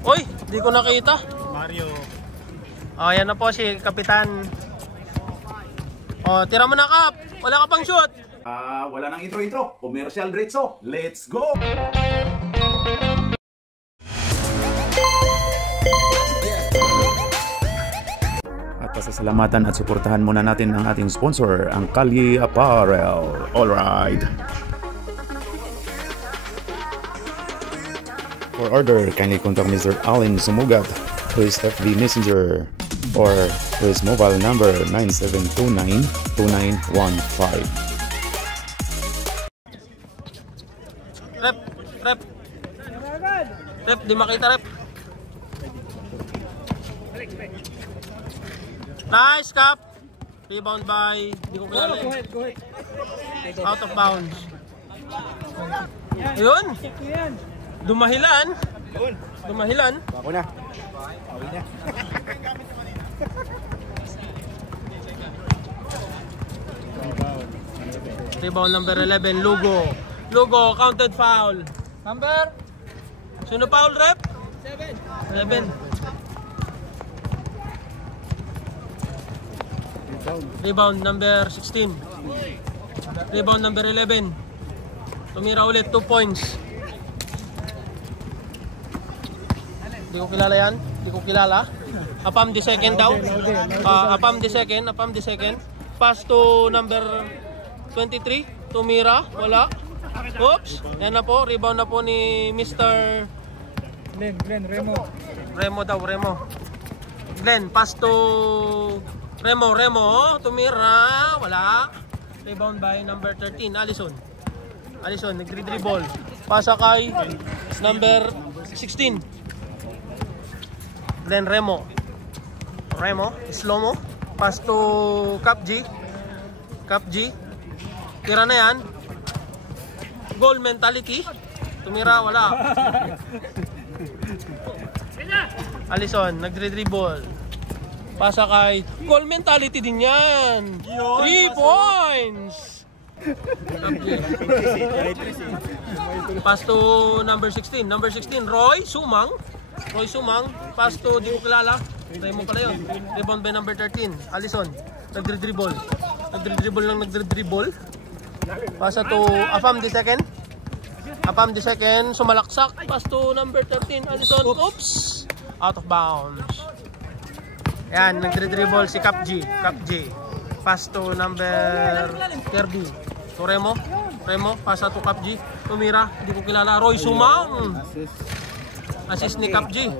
Uy, di ko nakita. Mario. Oh, yan na po si Kapitan. Oh, tira mo na, Kap. Wala ka pang shoot. Wala nang intro. Commercial diretso. Let's go! At pasasalamatan at suportahan muna natin ang ating sponsor, ang Kalye Apparel. Alright. For order, kindly contact Mr. Allen Sumugat to his FB Messenger or to his mobile number 9729-2915. Rep, di makita, Rep. Nice, Cap. Rebound by, di ko kilala. Go ahead. Out of bounds. Yun. Dumahilan. Ako na. Awi na. Rebound number 11, Lugo. Counted foul. Number? Sino foul, Rep? 7. Rebound number 16. Rebound number 11. Tumira ulit 2 points. Di ko kilala yan. Di ko kilala. Apam the second daw. Apam the second. Pass to number 23. Tumira. Wala. Oops. Yan na po. Rebound na po ni Mr. Remo. Glenn. Pass to Remo. Tumira. Wala. Rebound by number 13. Allison, nagdri-dribble. Pasa kay number 16. Glenn Remo, slow mo. Pass to Cap G. Tira na yan. Goal mentality. Tumira, wala. Allison, nagdri-dribble. Pasa kay goal mentality din yan. 3 points. Pass to number 16. Roy Sumang. Pass to di ko kilala. Remo pala yun. Rebound by number 13. Allison, nagdri-dribble. Pasa to Afam the second. Sumalaksak. Pass to number 13. Allison. Oops. Out of bounds. Yan, nagdri-dribble si Cap G. Pass to number Kirby. To Remo. Pasa to Cap G. Tumira. Di ko kilala. Roy Sumang. Assist ni Cap G.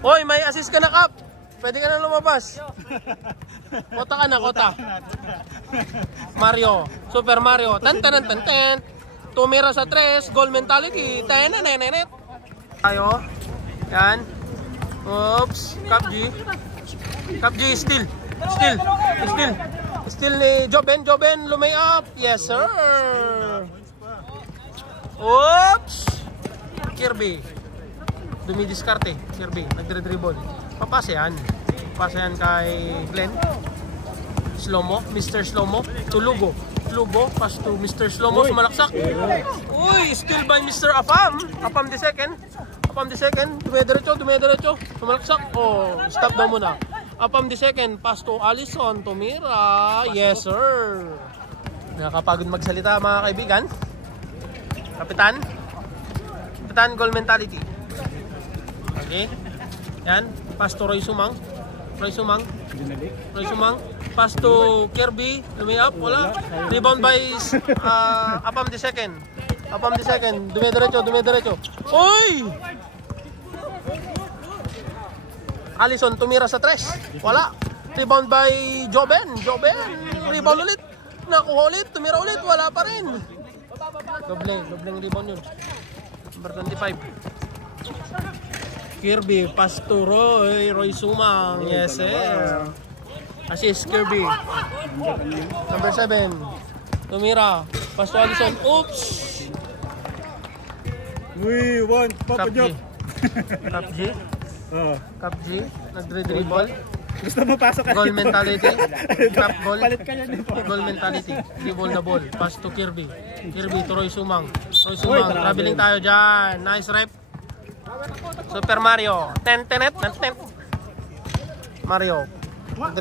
Hoy, may assist ka na, Cap. Pwede ka na lumabas. Kota ka na. Mario. Super Mario. Tan. Tumira sa 3. Goal mentality. Tayo. Yan. Oops. Cap G still ni Joben lumay up. Yes sir. Oops. Kirby dumidiskarte. Nagdre-dribble. Papasa yan kay Glenn. Mr. Slow-mo to Lugo. Pass to Mr. Slow-mo. Sumalaksak. Uy, still by Mr. Apam the second. Dumidiretso. Sumalaksak. Oh, stop daw muna. Apam the second. Pass to Allison. Tumira. Yes sir. Nakakapagod magsalita mga kaibigan. Kapitan, goal mentality. Okay. Yan. Pass to Roy Sumang. Pass to Kirby. Lumiap. Wala. Rebound by Apam the second. Dumidiretso. Uy! Allison tumira sa 3. Wala. Rebound by Joben. Rebound ulit. Nakuha ulit. Tumira ulit. Wala pa rin. Dobleng rebound yun. Number 25. Kirby. Pass to Roy Sumang. Yes sir. Assist Kirby. Number 7. Tumira. Pass to Allison. Oops. We want Papa Job. Cap G. Nagdre-dribble. Gusto mo pasok ka? Goal mentality. Trap ball. Palit ka yan. Goal mentality. Dribble na ball. Pass to Kirby. To Roy Sumang. Roy Sumang, traveling tayo dyan. Nice rep. Super Mario. Ten. Mario.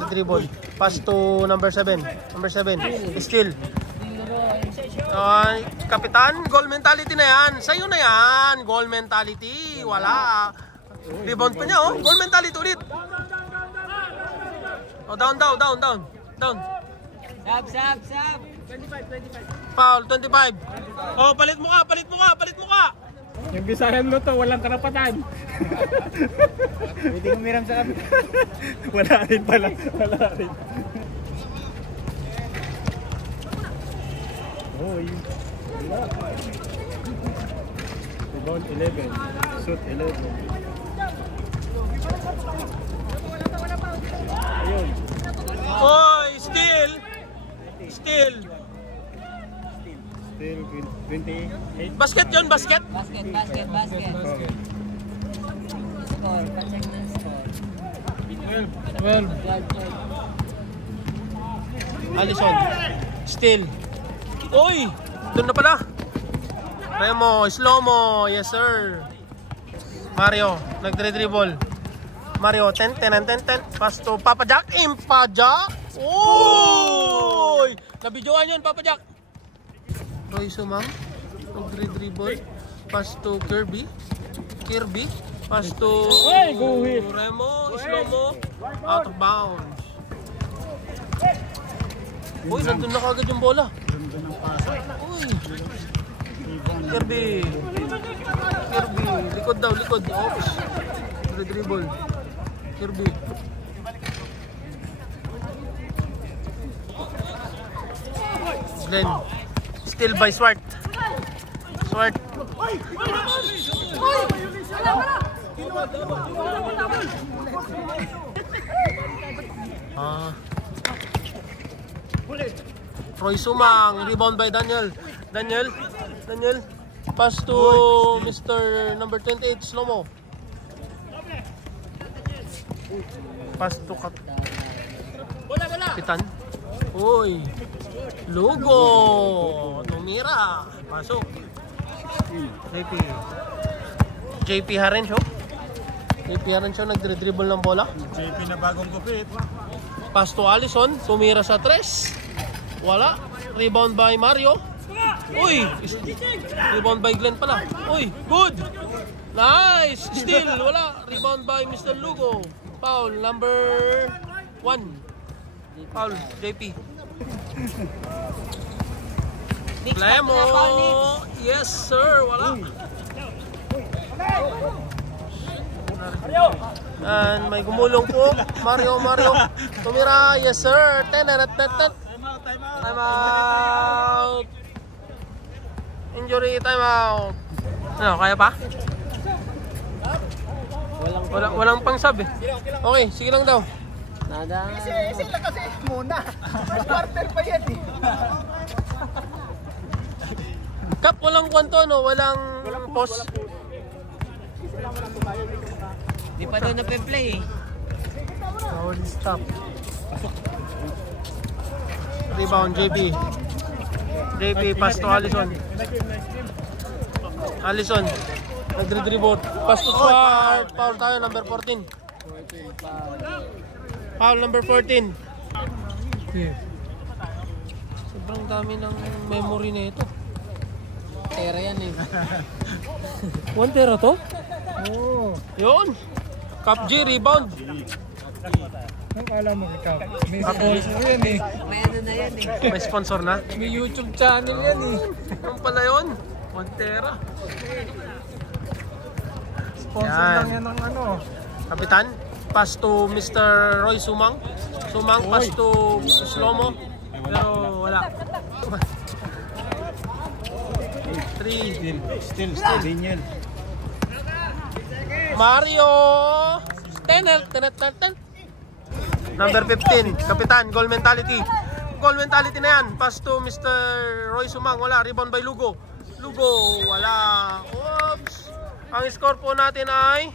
Dribble. Pass to number 7. Number 7. Steal. Kapitan, goal mentality na yan. Sa'yo na yan. Goal mentality. Wala. Rebound pa niya, oh. Goal mentality ulit. Oh, down. Sab. 25. Foul, 25. Oh, palit mo ka. Yung bisahan mo to, walang karapatan. Pwede umiram sa kami. Wala rin pala. Oh, rebound 11. Shoot 11. Ayun. Oy, steal. Still 28. Basket yun, basket. Basket. Score, pa-check na score. 12. Allison. Steal. Oy, doon na pala. Remo, slow mo. Yes, sir. Mario, nagdre-dribble. Mario, 10. Pass to Papa Jack. Papa. Oy! Nabidyoan yun, Papa Jack. Roy Sumang, nagdre-dribble. Pass to Kirby. Pass to Remo, slow mo. Out of bounds. Uy, nandun na kagad yung bola. Uy. Kirby. Likod daw. Oops. Dribble. Kirby. Glenn. Still by Swart. Roy Sumang, rebound by Daniel. Pass to Mr. number 28, Slomo. Pass to Kapitan. Uy. Lugo. Tumira. Pasok. JP Harencio. Nagdre-dribble ng bola. JP na bagong gupit. Pass to Allison. Tumira sa 3. Wala. Rebound by Mario. Uy. Rebound by Glenn pala. Uy. Good. Nice. Still. Wala. Rebound by Mr. Lugo. Foul. Number 1. Foul. JP. Lemo. Yes, sir. Wala. And may gumulong po. Mario. Tumira. Yes, sir. 10. Time out. Injury time out. Ano, kaya pa? Walang pang sub eh. Okay, sige lang daw. Nada. Isip lang kasi muna. Quarter pa yan eh. Kap, walang kwanto, no? Walang post. Di pa doon na-play eh. Bawal stop. Rebound, JP, pass to Allison. Nagdre-dribble. Pass to Swart. Foul tayo, number 14. Foul number 14. Sobrang dami ng memory na ito. Tera yan eh. 1 tera to? Oo. Yun. Cap G, rebound. Ang alam mo ikaw. May Ako. sponsor yan eh. May ano na yan eh. May sponsor na. May YouTube channel yan eh. Ano pala yun? 1 tera. Sponsor Yan. lang yan ng ano. Kapitan, pass to Mr. Roy Sumang. Pass to Slomo. Pero wala. 3. Still. Daniel. Mario. 10. Number 15, Kapitan, goal mentality. Goal mentality na yan. Pass to Mr. Roy Sumang. Wala. Rebound by Lugo. Wala. Oops. Ang score po natin ay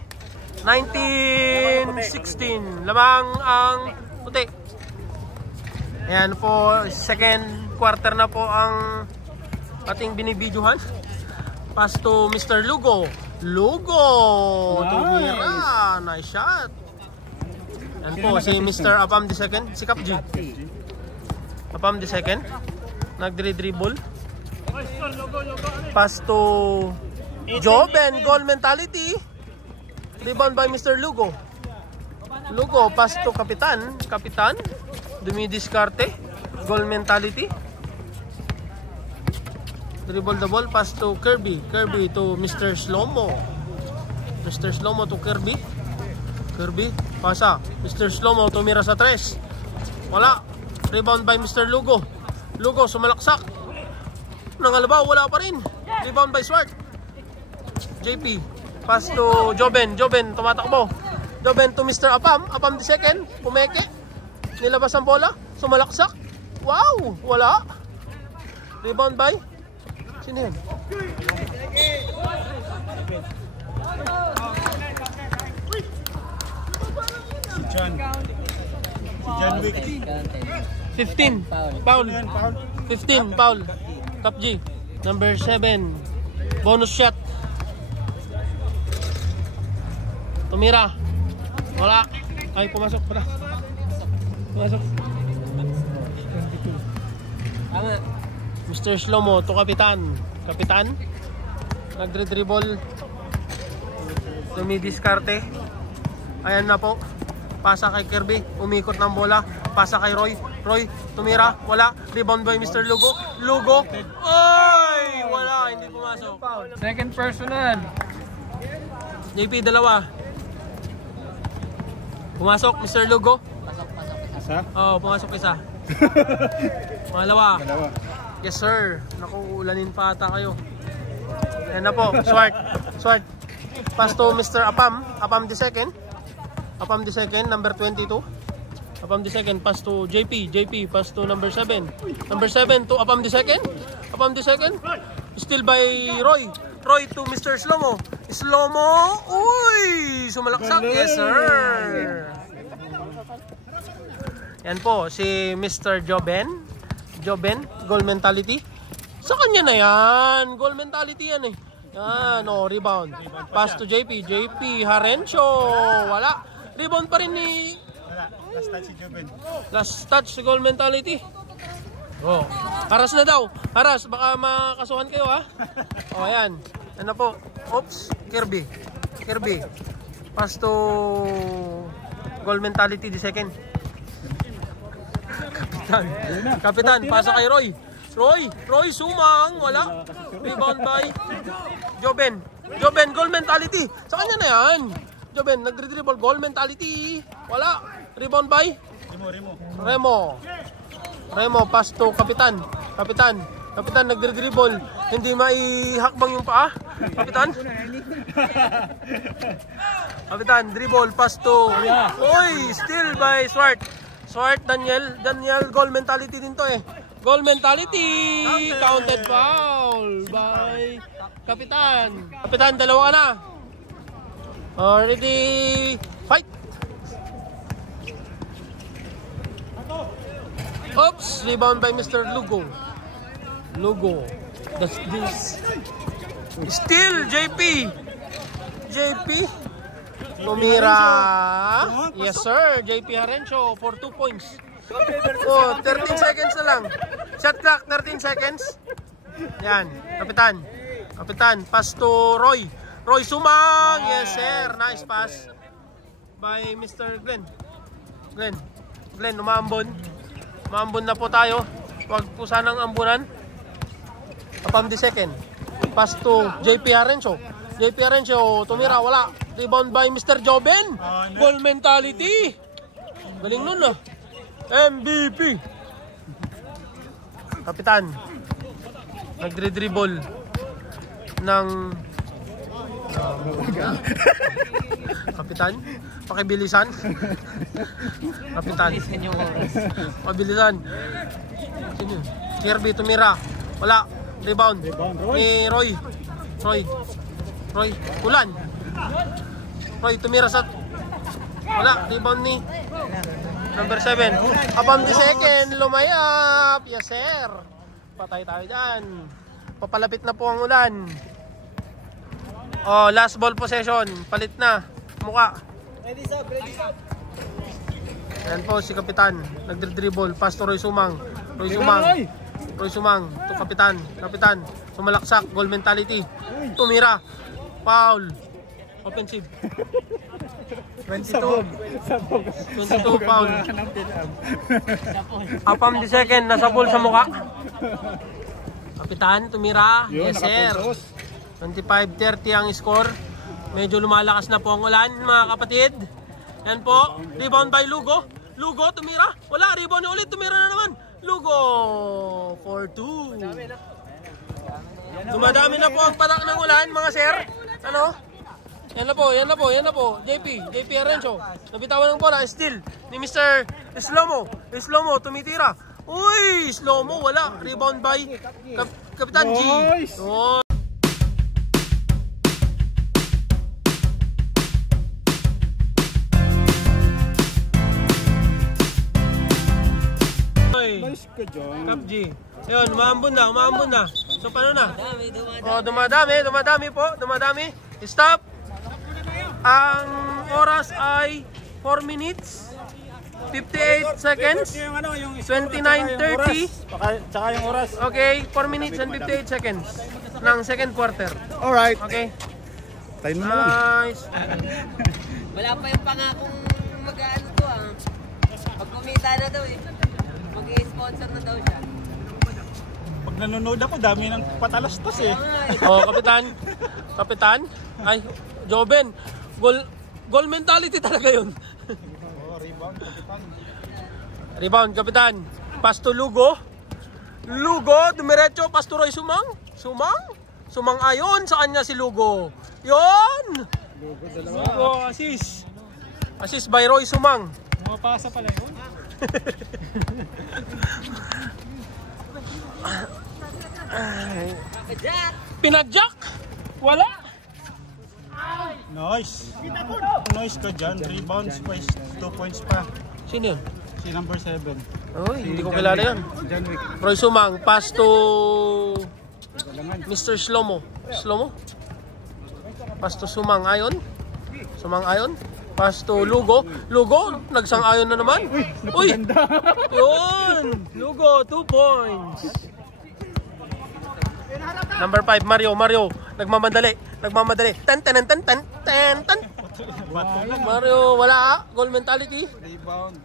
19-16. Lamang ang puti. Ayan po, second quarter na po ang ating binibidyohan. Pass to Mr. Lugo. Lugo! Tumira. Nice shot. Yan po, si Mr. Apam the second. Si Cap G. Apam the second. Nagdri-dribble. Pass to Joben. Goal mentality. Rebound by Mr. Lugo. Lugo, pass to Kapitan. Kapitan. Dumidiskarte. Goal mentality. Dribble the ball. Pass to Kirby. Kirby to Mr. Slomo. Mr. Slomo to Kirby. Kirby. Pasa. Mr. Slomo tumira sa 3. Wala. Rebound by Mr. Lugo. Lugo sumalaksak. Nangalabaw. Wala pa rin. Rebound by Swart. JP. Pass to Joben. Joben tumatakbo. Joben to Mr. Apam. Apam the second. Pumeke. Nilabas ang bola. Sumalaksak. Wow. Wala. Rebound by. Sino yan? Si John Wick. 15. Foul. 15. Foul. Cap G. Number 7. Bonus shot. Tumira. Wala. Ay, pumasok pala. Pumasok. Tama. Mr. Slomo to Kapitan. Kapitan. Nagdri-dribble. Dumidiskarte. Ayan na po. Pasa kay Kirby. Umikot ng bola. Pasa kay Roy. Roy. Tumira. Wala. Rebound by Mr. Lugo. Lugo. Ay! Wala. Hindi pumasok. Second personal. JP, dalawa. Pumasok, Mr. Lugo. Isa? Oo, pumasok isa. Pangalawa. Dalawa. Yes, sir. Naku, ulanin pa ata kayo. Ayan na po. Swart. Swart. Pass to Mr. Apam. Apam the second. Apam the second, number 22. Apam the second, pass to JP. JP, pass to number 7. Number 7 to Apam the second. Apam the second. Still by Roy. Roy to Mr. Slomo. Slomo. Uy! Sumalaksak. Yes, sir. Yan po, si Mr. Joben. Joben, goal mentality. Sa kanya na yan. Goal mentality yan eh. Yan, oh, rebound. Pass to JP. JP, Harencio. Wala. Rebound pa rin ni... Wala. Last touch si Joben. Last touch, goal mentality. Oh, haras na daw. Haras, baka makasuhan kayo ha. Oh, ayan. Ano po? Oops, Kirby. Kirby. Pass to goal mentality the second. Kapitan. Kapitan, pasa kay Roy. Roy sumang, wala. Rebound by Joben. Joben, goal mentality. Sa kanya na yan. Joben, nagdri-dribble, goal mentality. Wala. Rebound by Remo, pass to Kapitan. Kapitan, nagdri-dribble. Hindi maihakbang yung paa. Kapitan, dribble, pass to... Oy, still by Swart. Swart, Daniel, goal mentality din to eh. Goal mentality! Counted foul by Kapitan. Kapitan, dalawa ka na. Already, fight! Oops! Rebound by Mr. Lugo. That's this. Still, JP! Tumira. Yes, sir. JP Harencio for 2 points. Oh, 13 seconds na lang. Shot clock, 13 seconds. Yan, Kapitan, pass to Roy. Roy sumang. Yes, sir. Nice pass by Mr. Glenn. Umambon. Umambon na po tayo. Huwag po sanang ambunan. Apam the second. Pass to JP Harencio. Tumira, wala. Rebound by Mr. Joben. Goal mentality. Galing nun ah. MVP. Kapitan. Nagre-dribble ng Kapitan. Pakibilisan. Kapitan. Pabilisan. Sino? Kirby tumira. Wala. Rebound. Ni Roy. Ulan. Roy tumira sa... Wala. Rebound ni number 7. Abang the second. Lumayap. Yes, sir. Patay tayo dyan. Papalapit na po ang ulan. Oh, last ball possession. Palit na. Muka. Ready sub, ready sub. Ayan po si Kapitan. Nagdri-dribble. Pass to Roy Sumang. Roy Sumang. Roy Sumang. To Kapitan. Kapitan. Sumalaksak. Goal mentality. Tumira. Foul. Offensive. 22 foul. Apam di second. Nasa ball sa muka. Kapitan. Tumira. Yes sir. 25-30 ang score. Medyo lumalakas na po ang ulan mga kapatid. Yan po. Rebound by Lugo. Lugo tumira. Wala. Rebound ulit. Tumira na naman. Lugo. 4-2. Dumadami na po ang patak ng ulan mga sir. Ano? Yan na po. Yan na po. Yan na po. JP Arencio. Nabitawan ng bola. Steal ni Mr. Slomo. Slomo tumitira. Uy! Slomo. Wala. Rebound by Kapitan G. Oh. Nice ka dyan. Cap G. Yun, umaambon na. So, paano na? Oh, dumadami po. Stop. Ang oras ay 4 minutes, 58 seconds, 29:30. Tsaka yung oras. Okay, 4 minutes and 58 seconds ng second quarter. Alright. Okay. Tayo mo naman. Nice. Wala pa yung pangakong mag-ano to Pag kumita na daw mag-i-sponsor na daw siya. Pag nanonood ako, dami ng patalastas eh. Oh, Kapitan. Ay, Joben. Goal mentality talaga yun. Rebound, Kapitan. Pass to Lugo. Dumiretso. Pass to Roy Sumang. Sumang ayon. Sa kanya si Lugo. Yun! Lugo, assist. Assist by Roy Sumang. Mapasa pala yun. Pinagjack. Wala. Nice. Nice ka dyan. Rebounds pa. 2 points pa. Sino yun? Si number 7. Oy, hindi ko kilala yun. Si John Wick. Roy Sumang. Pass to Mr. Slomo. Pass to Sumang ayon. Pass to Lugo. Nagsang-ayon na naman. Uy! Yun! Lugo, 2 points. Number 5, Mario. Nagmamadali. Tan. Mario, wala. Goal mentality.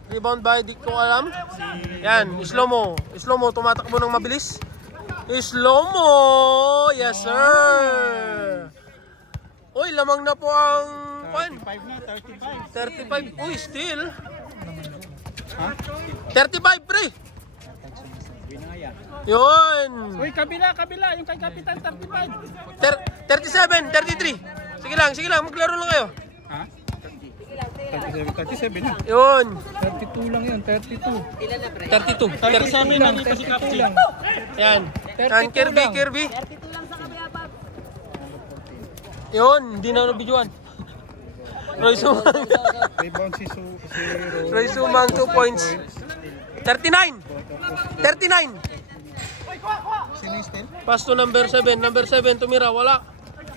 Rebound by, di ko alam. Yan, Slomo, tumatakbo ng mabilis. Slomo! Yes, sir! Uy, lamang na po ang 35. Uy, still. 35, pre. Yun. Uy, kabila. Yung kay Kapitan 35. 37, 33. Sige lang. Maglaro lang kayo. Ha? 37 na. Yun. 32 lang yun. 32. Ilan na pre? 32. 37 lang. Ito si Kapsi. Yan. Kirby. 32 lang sa kabayabab. Yun, hindi na nabidyoan. Roy Sumang. Rebound si Roy Sumang, 2 points. 39. Sino yung steal? Pass to number 7. Number 7, tumira. Wala.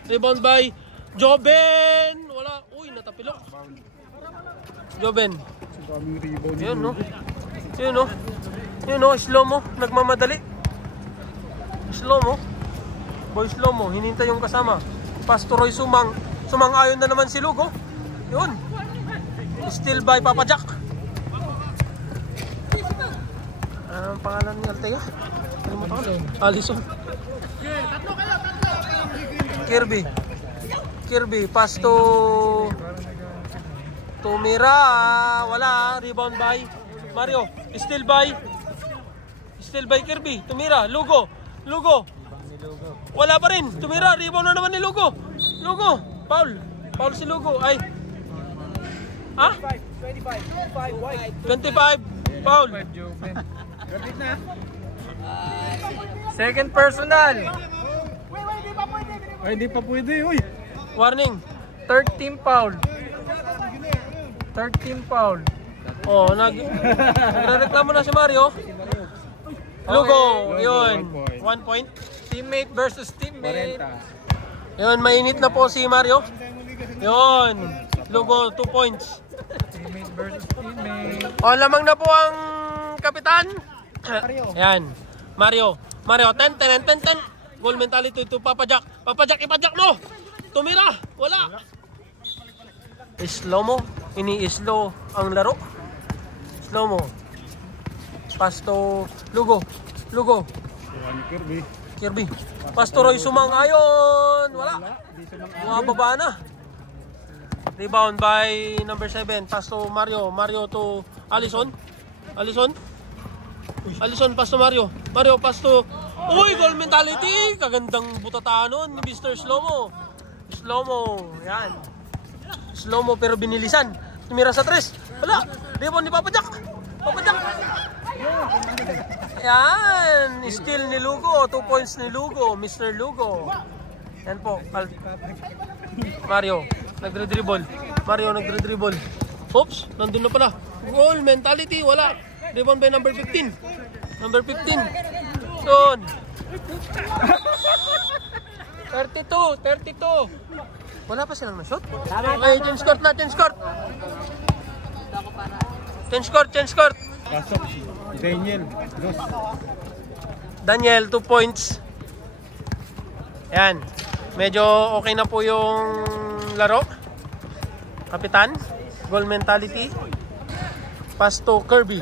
Rebound by Joben. Wala. Uy, natapilok. Joben. Daming rebound. Yun no. Slomo. Nagmamadali. Boy Slomo. Hinintay yung kasama. Pass to Roy Sumang. Sumang-ayon na naman si Lugo. Yun. Still by Papa Jack. Anong pangalan ni Ortega? Alison. Kirby. Pass to Tumira. Wala. Rebound by Mario. Still by Kirby. Tumira. Lugo. Wala pa rin. Tumira. Rebound na naman ni Lugo. Foul si Lugo. Ay. Ha? 25. Foul. Second personal. Ay, hindi pa pwede. Uy. Warning. 13 foul. Oh, nagrereklamo na si Mario. Lugo. Yun. 1 point. Teammate versus teammate. Yun, mainit na po si Mario. Yun, Lugo, 2 points. O, lamang na po ang kapitan. Yan, Mario, 10. Goal mentality to Papa Jack. Ipa-jack mo. Tumira, wala. Slow mo, ini-slow ang laro. Slow mo. Pasto, Lugo. Kirby. Pasto Roy Sumang, ayon. Wala. Bumababa na. Rebound by number 7. Pasto Mario to Allison. Pasto Mario, pasto. Uy, goal mentality. Kagandang butatanon ni Mr. Slow mo. Yan. Slow mo pero binilisan. Tumira sa 3. Wala. Rebound ni Papa Jack. Yan. Steal ni Lugo. 2 points ni Lugo. Mr. Lugo. Yan po. Mario. Nagre-dribble. Oops. Nandun na pala. Goal mentality. Wala. Rebound by number 15. Yun. 32. Wala pa silang na-shot? Ay, change court. Change court. Pasok. Daniel, 2 points. Yan. Medyo okay na po yung laro. Kapitan. Goal mentality. Pass to Kirby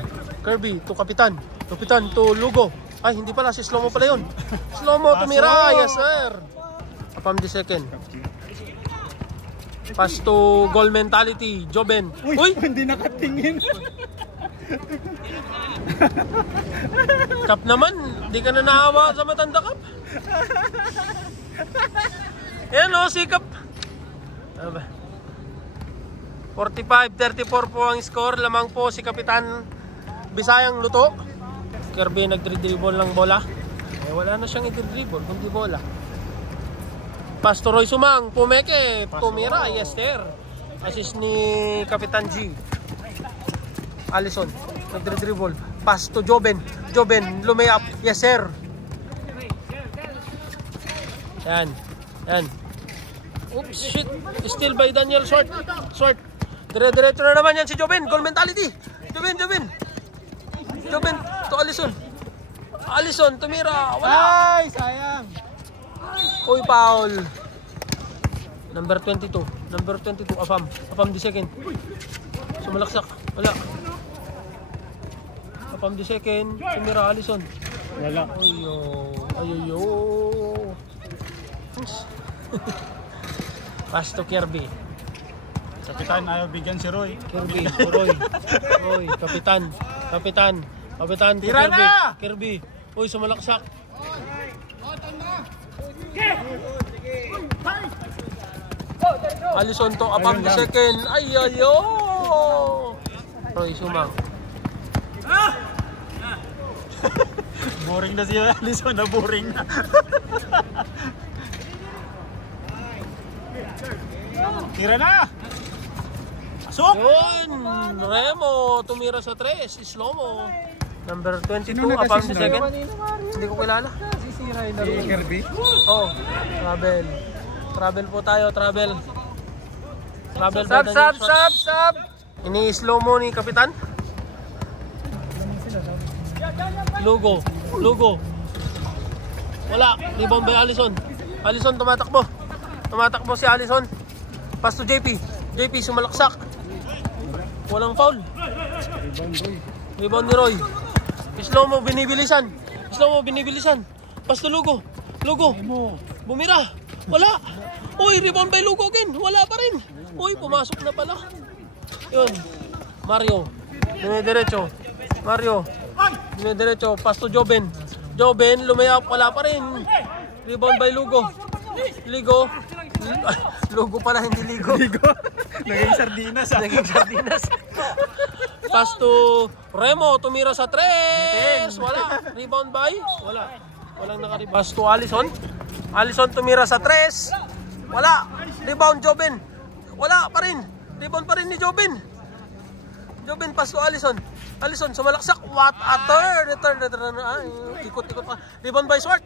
to Kapitan. Kapitan to Lugo. Ay, hindi pala. Si Slow mo pala yun. Slow mo, tumira. Yes, sir. Apam the second. Pass to goal mentality. Joben. Uy! Hindi nakatingin. Kap naman. Di ka na naawa sa matanda, Kap. Yan o, si Kap. 45-34 po ang score. Lamang po si Kapitan Bisayang Luto. Kirby nagdribble ng bola. Wala na siyang i-dribble kundi bola. Pasto Roy Sumang, pumeke, tumira, yes sir. Assist ni Kapitan G. Allison, nagdribble. Pasto Joben, lumayap, yes sir. Yan. Oops, shit. Still by Daniel Short. Dire-diretso na naman yan si Joben. Goal mentality. Joben to Allison, tumira. Wala. Ay, sayang. Uy, foul. Number 22, Afam the second. Sumalaksak. Wala. Afam the second. Tumira Allison. Wala. Ayo. Pass to Kirby. Kapitan, ayaw bigyan si Roy. Roy, Kapitan to Tira Kirby. na! Kirby. Uy, sumalaksak. Allison to Apam the second. Ayo. Roy Sumang. Boring na siya. Allison na boring na. Tira na! Pasok! Yun! Remo, tumira sa 3. Slow mo. Number 22, Apam the second. Hindi ko kilala. Kirby. Oh, travel po tayo, travel. Sub. Ini-slow mo ni Kapitan. Lugo. Wala, rebound by Allison. Tumatakbo si Allison. Pass to JP sumalaksak. Walang foul. Rebound ni Roy. Slow mo binibilisan. Pass to Lugo. Bumira. Wala. Uy, rebound by Lugo again. Wala pa rin. Uy, pumasok na pala. Yun. Mario. Dumidiretso. Pass to Joben, lumayap. Wala pa rin. Rebound by Lugo. Lugo pala, hindi Ligo. Naging sardinas. Pass to Remo, tumira sa 3. Wala. Rebound by? Wala. Walang nakarebound. Pass to Allison, tumira sa 3. Wala. Rebound Joben. Wala pa rin. Rebound pa rin ni Joben. Pass to Allison, sumalaksak. What a turn. Ikot pa. Rebound by Swart.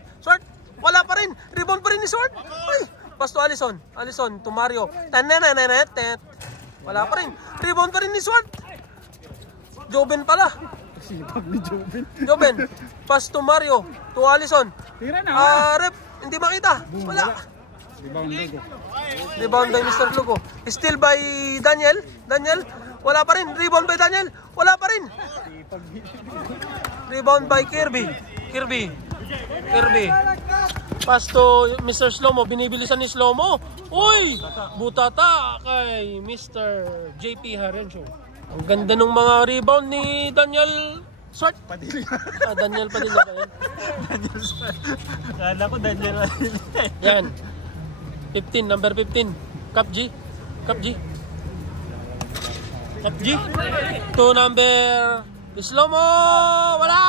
Wala pa rin. Rebound pa rin ni Swart. Ay, Pass to Allison. Allison to Mario. Tanenenenet. Wala pa rin. Rebound pa rin ni Swart. Joben pala. Sipag ni Joven. Joben. Pass to Mario. To Allison. Tira na. Rep. Hindi makita. Wala. Rebound Lugo. Rebound by Mr. Lugo. Still by Daniel. Daniel. Wala pa rin. Rebound by Daniel. Wala pa rin. Rebound by Kirby. Kirby. Pass to Mr. Slomo. Binibilisan ni Slomo. Uy! Butata kay Mr. JP Harencio. Ang ganda ng mga rebound ni Daniel Swart. Padilla. Daniel Padilla ba yan? Daniel Swart. Kala ko Daniel. Yan. 15, number 15. Cap G. To number Slomo. Wala!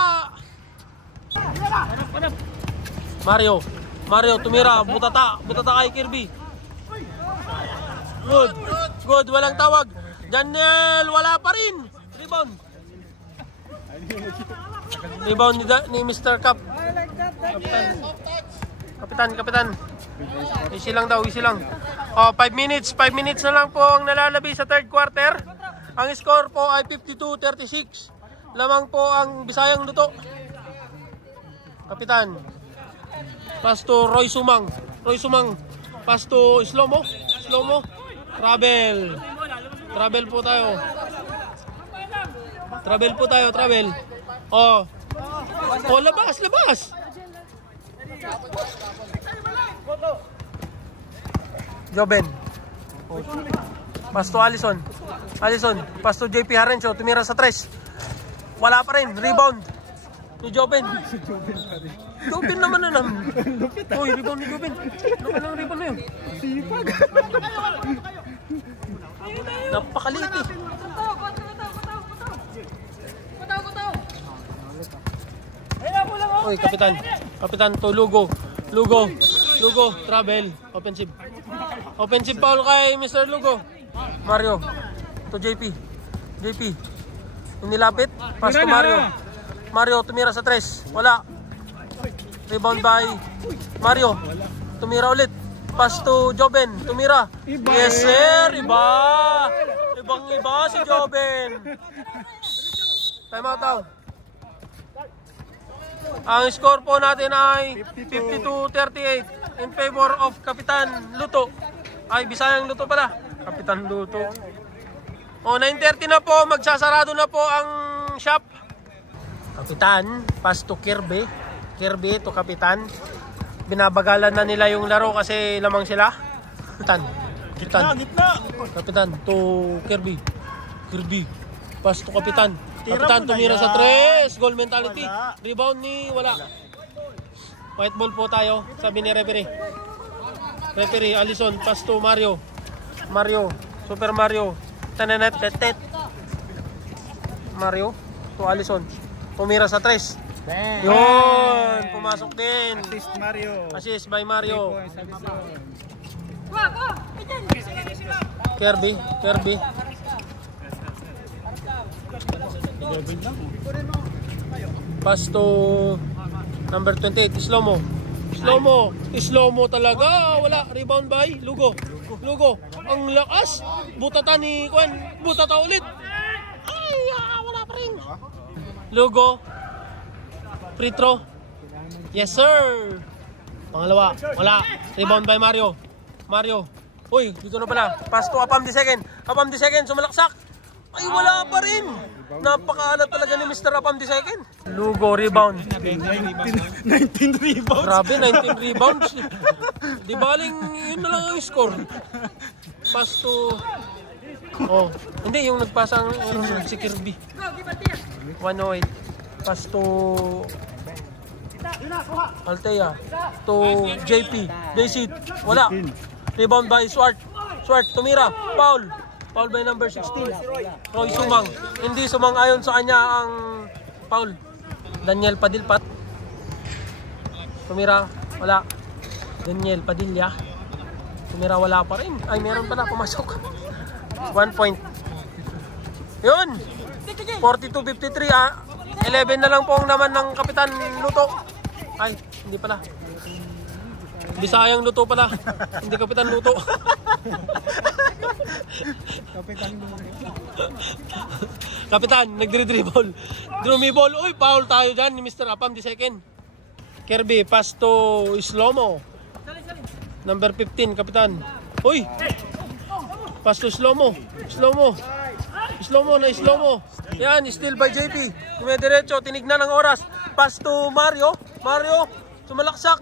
Mario tumira, butata kay Kirby. Good, walang tawag. Daniel, wala pa rin. Rebound ni Mr. Cap. Kapitan. Easy lang. 5 minutes na lang po ang nalalabi sa third quarter. Ang score po ay 52-36. Lamang po ang Bisayang Luto. Kapitan. Pass to Roy Sumang. Pass to Slomo. Travel po tayo. Oh, labas. Joben. Pass to Allison. Pass to JP Harencio. Tumira sa 3. Wala pa rin. Rebound ni Joben. Joben naman. Uy, rebound ni Joben. Naman ang rebound na yun. Sipag. Napakaliti. Uy, Kapitan to Lugo. Travel. Offensive foul kay Mr. Lugo. Mario to JP. Inilapit. Pass to Mario tumira sa 3. Wala. Rebound by Mario. Tumira ulit. Pass to Joben. Tumira. Yes sir. Ibang-iba si Joben. Time out daw. Ang score po natin ay 52-38 in favor of Kapitan Luto. Ay, Bisayang Luto pala. Kapitan Luto. 9:30 na po. Magsasarado na po ang shop. Kapitan, pass to Kirby to Kapitan. Binabagalan na nila yung laro kasi lamang sila. Kapitan. Kapitan to Kirby. Pass to Kapitan. Kapitan tumira sa 3. Goal mentality. Rebound ni wala. White ball po tayo, sabi ni referee. Allison, pass to Mario. Super Mario. Tanenet. Mario to Allison. Tumira sa 3. Yun, pumasok din. Assist by Mario. Kirby. Pass to number 28, Slomo talaga. Wala, rebound by Lugo. Ang lakas. Butata ulit. Ay, wala pa rin. Lugo. Free throw. Yes sir. Pangalawa, wala. Rebound by Mario. Uy, dito na pala. Pass to Apam the second, sumalaksak. Ay, wala pa rin. Napakaalat talaga ni Mr. Apam the second. Lugo, rebound. 19 rebounds. Grabe, 19 rebounds. Di baling, yun na lang ang score. Pass to... hindi, yung nagpasa si Kirby. 108. Pass to... Altea. To JP. Daysit. Wala. Rebound by Swart, tumira. Foul by number 16. Roy Sumang. Hindi sumang-ayon sa kanya ang foul. Daniel Padilpat. Tumira. Wala. Daniel Padilla. Tumira. Wala pa rin. Ay, meron pala. Pumasok. 1 point. Yun. 42-53. 11 na lang po ang naman ng Kapitan Luto. Ay, hindi pala. Bisayang luto pala. Hindi kapitan luto. Kapitan, nagdri-dribble. Drumiball. Uy, foul tayo dyan ni Mr. Apam, the second. Kirby, pass to Slomo. Number 15, kapitan. Uy! Pass to Slomo. Slomo. Slomo na Slomo. Yan, still by JP. Dumidiretso, tinignan ng oras. Pass to Mario. Mario, sumalaksak.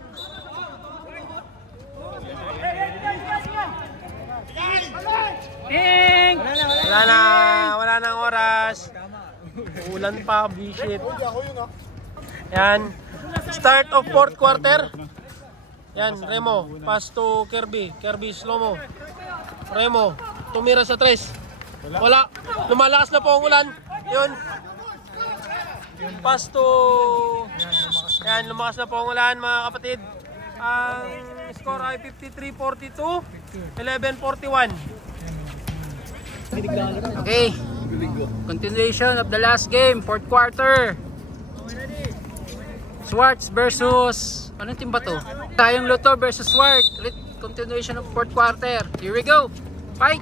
Wala nang oras. Ulan pa, bisit. Yan. Start of fourth quarter. Yan, Remo. Pass to Kirby. Kirby, Slomo. Remo, tumira sa 3. Wala. Lumalakas na po ang ulan. Yun. Pass to... Yan, lumakas na po ang ulan, mga kapatid. Ang score ay 53-42, 11-41. Okay. Continuation of the last game, fourth quarter. Swartz versus... Anong team ba to? Tayong Luto versus Swartz. Continuation of fourth quarter. Here we go. Fight!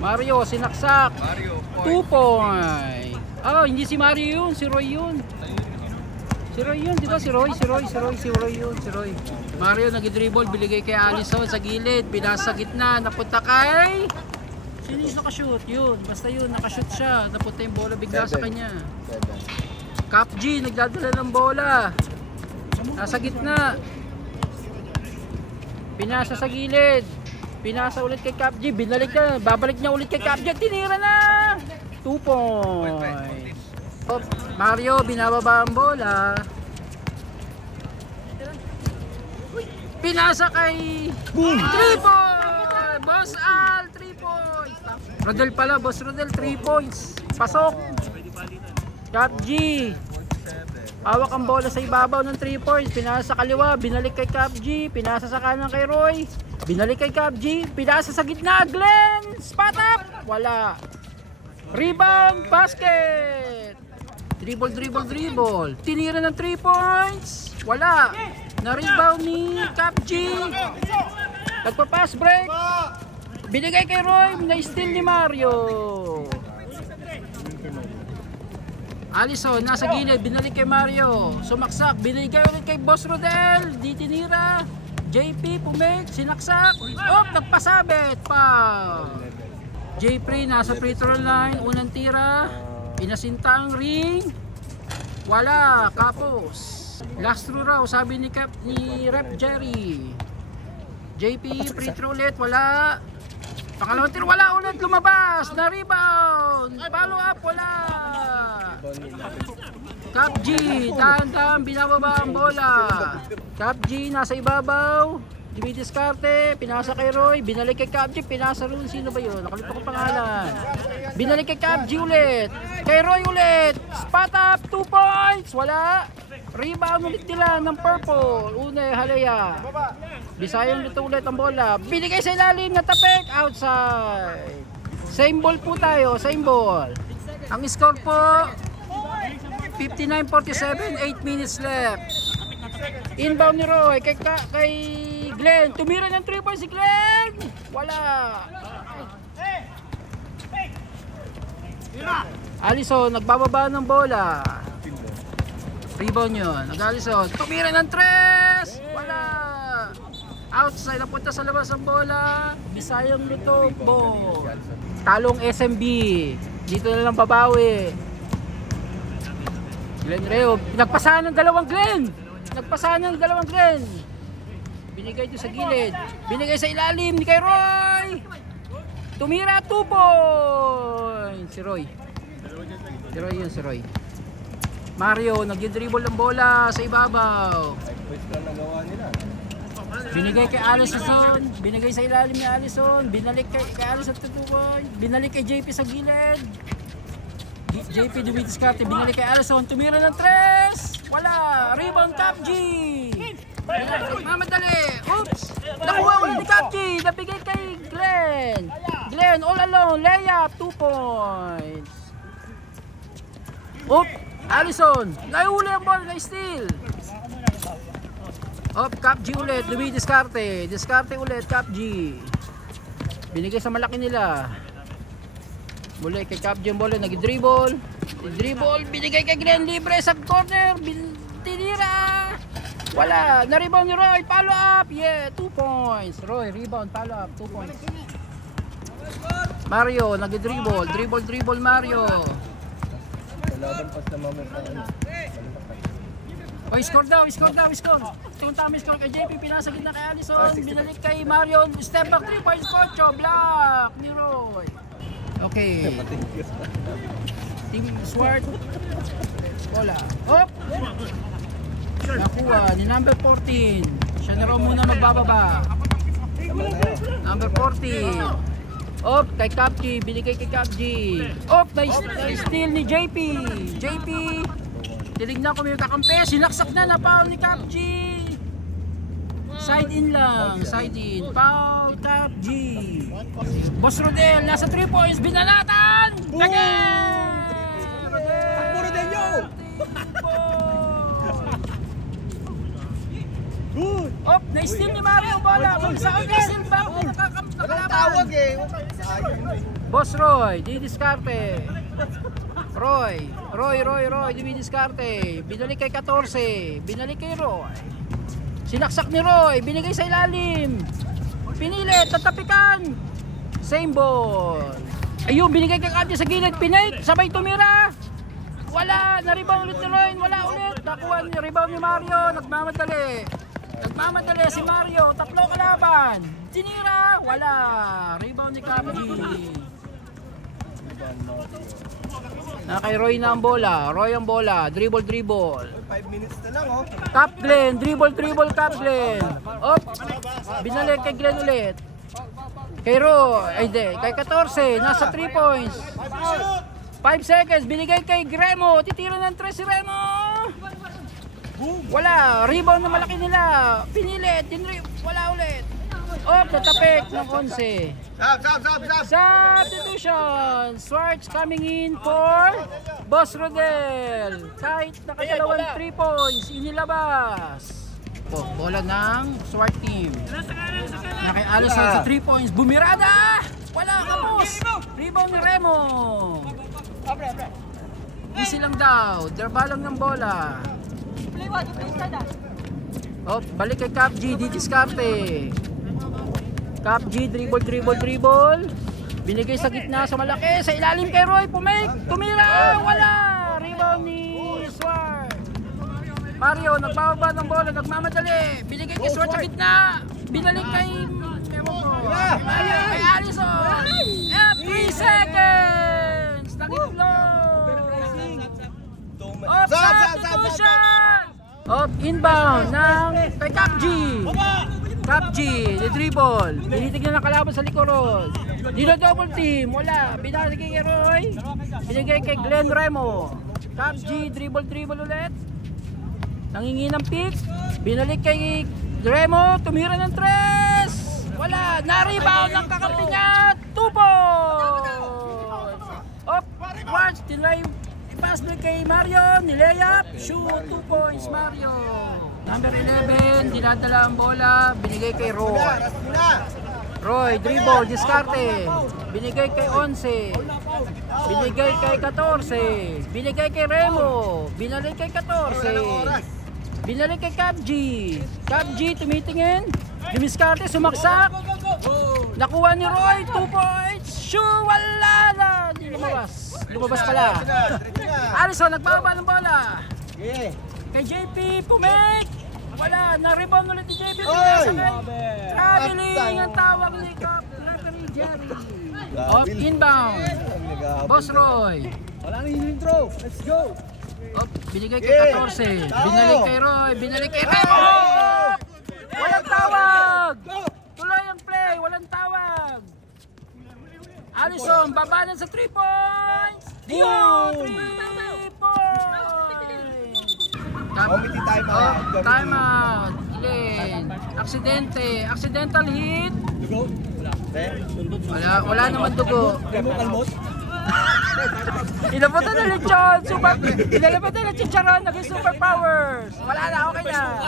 Mario, sinaksak. 2 point. Oh, hindi si Mario yun. Si Roy yun. Si Roy yun, di ba? Si Roy yun. Mario nag-dribble, biligay kay Allison sa gilid. Pinasa gitna, napunta kay... Sino yung nakashoot? Yun, basta yun, nakashoot siya. Napunta yung bola bigla sa kanya. Cap G, nagdadala ng bola. Nasa gitna. Pinasa sa gilid. Pinasa ulit kay Cap G. Binalik na. Babalik niya ulit kay Cap G. Tinira na. 2 points. Mario, binababa ang bola. Pinasa kay... Boom! 3 points! Boss Al, 3 points. Rodel pala, Boss Rodel, 3 points. Pasok. Cap G. Hawak ang bola sa ibabaw ng 3 points. Pinasa sa kaliwa, binalik kay Cap G. Pinasa sa kanan kay Roy. Binalik kay Cap G. Pinasa sa gitna, Glenn. Spot up. Wala. Rebound, basket. Dribble. Tinira ng 3 points. Wala. Na-rebound ni Cap G. Nagpa-pass break. Binigay kay Roy. Na-steal ni Mario. Allison, nasa gilid. Binalik kay Mario. Sumaksak. Binigay ulit kay Boss Rodel. Di tinira. JP pumake. Sinaksak. Oh, nagpasabit. Foul. JP nasa free throw line. Unang tira. Inasinta ang ring. Wala. Kapos. Last throw raw, sabi ni Rep Jerry. JP, free throw ulit, wala. Pangalawang tiro, wala ulit, lumabas. Na rebound, follow up, wala. Cap G, dahan-dahan, binababa ang bola. Cap G, nasa ibabaw. Dumidiskarte, pinasa kay Roy, binalik kay Cap G, pinasa rin, sino ba yun? Nakalimutan ko pangalan. Binalik kay Cap G ulit. Kay Roy ulit. Spot up, 2 points, wala. Rebound ulit nila ng purple. Une, Halaya. Bisayang Luto ulit ang bola. Binigay sa ilalim na tapek. Outside. Same ball po tayo. Same ball. Ang score po 59-47. 8 minutes left. Inbound ni Roy. Kay Glenn. Tumira ng 3 points si Glenn. Wala. Allison nagbababa ng bola. Rebound yun. Nag-Allison. Tumira ng 3. Wala. Outside. Napunta sa labas ang bola. Bisayang Luto. Ball. Talong SMB. Dito na lang babawi. Glenn Reo. Nagpasahan ng dalawang Glenn. Binigay doon sa gilid. Binigay sa ilalim ni kay Roy. Tumira 2 points. Si Roy yun. Mario, nag-dribble ng bola sa ibabaw. Binigay kay Allison, binigay sa ilalim ni Allison, binalik kay Allison tutuboy, binalik kay JP sa gilid. JP dumidiskarte, binalik kay Allison, tumira ng 3. Wala, rebound Cap G. Mamadali. Oops. Nakuha ulit ni Cap G, nabigay kay Glenn. Glenn all alone. Layup. 2 points. Up. Allison. Nahuli ang ball. Na-steal. Up. Cap G ulit. Louis Discarte. Discarte ulit. Cap G. Binigay sa malaki nila. Muli kay Cap G ang ball. Nag-dribble. Dribble. Binigay kay Glenn. Libre sa corner. Tinira. Wala. Na-rebound ni Roy. Follow up. Yeah. 2 points. Roy. Rebound. Follow up. 2 points. Mario. Nag-dribble. Dribble. Mario. Oh, score daw. Tunta mo score kay JP. Pinasa gitna kay Allison. Binalik kay Mario. Step back. 3 points. Kocho. Block ni Roy. Okay. Team Swart. Wala. Hop. Nakuha ni number 14. Siya na raw muna magbababa. Number 14. Op, kay Cap G. Binigay kay Cap G. Op, na-steal ni JP. JP. Tinignan ko may kakampi. Sinaksak na. Foul ni Cap G. Side in lang. Side in. Foul Cap G. Boss Rodel. Nasa 3 points. Binalatan. Again. Rodel nyo. Op, na-steal ni Mario bola. Kung saan na-steal ba? Nakalaban. Boss Roy, di-discarte. Roy, di-discarte. Binalik kay 14. Binalik kay Roy. Sinaksak ni Roy. Binigay sa ilalim. Pinilit, tatapikan. Same ball. Ayun, binigay kay Kati sa gilid. Pinake, sabay tumira. Wala, na-rebound ulit ni Roy. Wala ulit. Nakuha ni rebound ni Mario. Nagmamadali si Mario. Tatlo kalaban. Tinira. Wala. Rebound ni Kapji. Kay Roy na ang bola. Roy ang bola. Dribble. 5 minutes na lang, oh. Cap Glenn. Dribble. Cap Glenn. Op. Binalik kay Glenn ulit. Kay Roy. Ay di. Kay 14. Nasa 3 points. 5 seconds. Binigay kay Gremo. Titira ng 3 si Remo. Wala. Rebound na malaki nila. Pinilit. Wala ulit. Op. Natapik ng 11. Substitution. Swartz coming in for Boss Rodel. Kahit nakadalawang 3 points, inilabas. Bola ng Swart team. Kay Allison sa 3 points. Bumirada! Wala kapos. Rebound ni Remo. Easy lang daw. Derba lang ng bola. Balik kay Cap G. Di-discarte. Cap G, dribble. Binigay sa gitna sa malaki. Sa ilalim kay Roy. Tumira. Wala. Rebound ni Swart. Mario, nagbababa ng bola. Nagmamadali. Binigay kay Swart sa gitna. Binalik kay Allison. 3 seconds. Substitution. Inbound ng kay Cap G. Cap G, dribble. Tinitignan ng kalaban sa likuron. Dino double team. Wala. Binalik kay Roy. Binigay kay Glenn Remo. Cap G, dribble ulit. Nangingi ng pick. Binalik kay Remo. Tumira ng 3. Wala. Na-rebound ng kakampi niya. 2 points. Watch. I-pass na kay Mario. Nilayap. Shoot. 2 points Mario. Number 11, dinadala ang bola, binigay kay Roy. Roy, dribble, discarte. Binigay kay 11. Binigay kay 14. Binigay kay Remo. Binalik kay 14. Binalik kay Cap G. Cap G, tumitingin. Dimiscarte, sumaksak. Nakuha ni Roy, 2 points. Shoo, wala na. Lumabas pala. Allison, nagbaba ng bola. Kay JP, pumake! Wala, na-rebound ulit ni JP. Traveling ang tawag ni referee Jerry. Inbound. Boss Roy. Wala nang intro. Let's go. Binigay kay 14. Binalik kay Roy. Binalik kay Remo. Walang tawag. Tuloy ang play. Walang tawag. Allison, babanan sa 3 points. Dion, 3 points. Time out. Glenn. Accidental hit. Wala naman dugo. Inabutan na lechon, inalabutan na chicharon, naging superpowers. Wala na, okay na.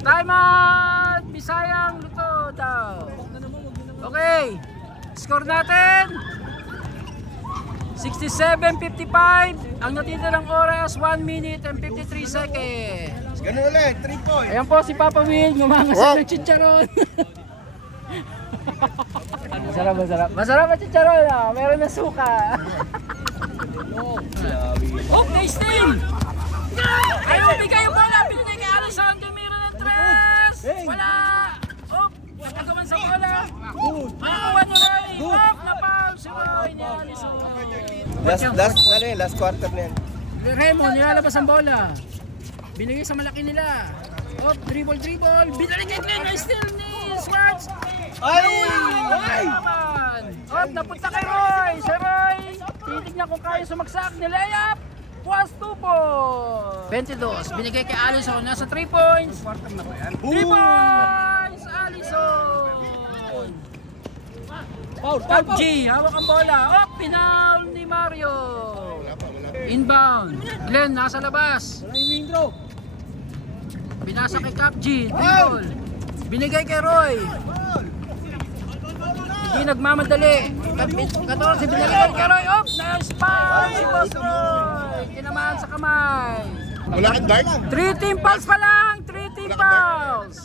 Time out! Bisayang luto daw. Okay, score natin 67:55. Ang natitirang oras 1 minute and 53 seconds. Ganun ulit, 3 points. Ayan po si Papa Will, ngumangasal ng chicharon. Masarap, masarap. Masarap ang chicharon, ah. Meron na suka. Oh, nice team! Ayaw bigay yung bola. Pinigay kay Alison. Tumira ng tres. Wala. Oh, nakagawan sa bola. Makakuha ni Roy. Oh, na-foul si Roy ni Alison. Last quarter na yan. Remo, nilalabas ang bola. Binigay sa malaki nila. Oh, dribble. Binalik kay Glenn. Nice steal ni Swartz. Ay! Oh, napunta kay Roy. Si Roy, titignan kung kaya sumaksak ni layup. Was 2 points. 22. Binigay kay Alison. Nasa 3 points. 3 points. Alison. PUBG. Hawak ang bola. Oh, pinaul ni Mario. Inbound. Glenn nasa labas. Binasa kay PUBG. Dribble. Binigay kay Roy. Hindi nagmamadali. 14 binigay kay Roy. Oh, nice foul si Boss Roy. Tinamaan sa kamay. Wala kang guard? 3 team fouls pa lang. 3 team fouls.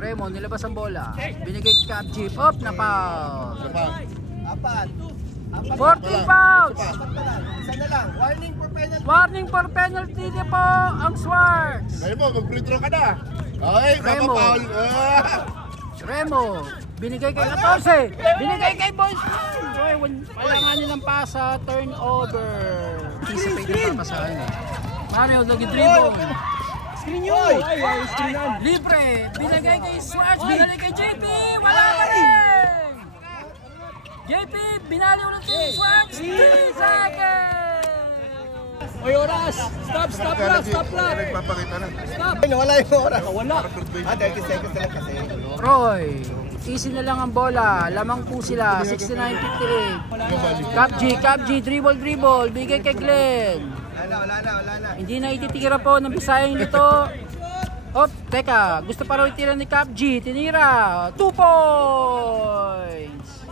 Raymond nilabas ang bola. Binigay kay PUBG. Oh, na foul. 14 fouls. Isa na lang. Warning for penalty din po ang Swartz. Kaya mo, mag-free throw ka na. Okay, Remo. papapaul. Remo, binigay kay 14. Binigay kay Boys. Roy, wala nga nilang pasa, turnover. Anticipate na papasahin eh. Mario, nag-dribble. Screen yun! Libre, binigay kay Swartz, binigay kay JP, wala ka rin! JP, binali ulit kay Swartz, 3 seconds! Oy, oras! Stop clock! Nagpapakita na. Stop! Nawala yung oras. Wala. 30 seconds na lang kasi. Roy, easy na lang ang bola. Lamang po sila, 69-58. PUBG, dribble. Bigay kay Glenn. Wala na. Hindi na ititira po ng Bisayang nito. Oh, teka. Gusto pa raw itira ni PUBG. Tinira. 2 points.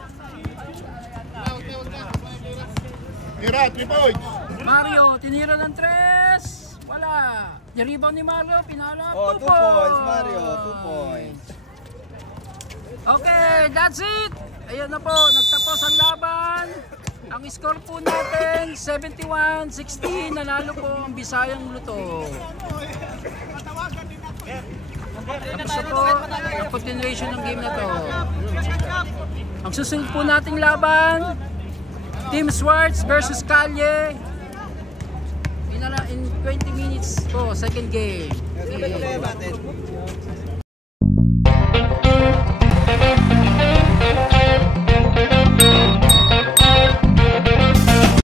Tira, 3 points. Mario, tinira ng 3. Wala. Yung rebound ni Mario, pinala. 2 2 points, Mario. 2 points. Okay, that's it. Ayan na po, nagtapos ang laban. Ang score po natin, 71-16. Nanalo po ang Bisayang Luto. Tapos na po ang continuation ng game na to. Ang susunod po nating laban, Team Swartz versus Kalye. In 20 minutes po, second game. Okay.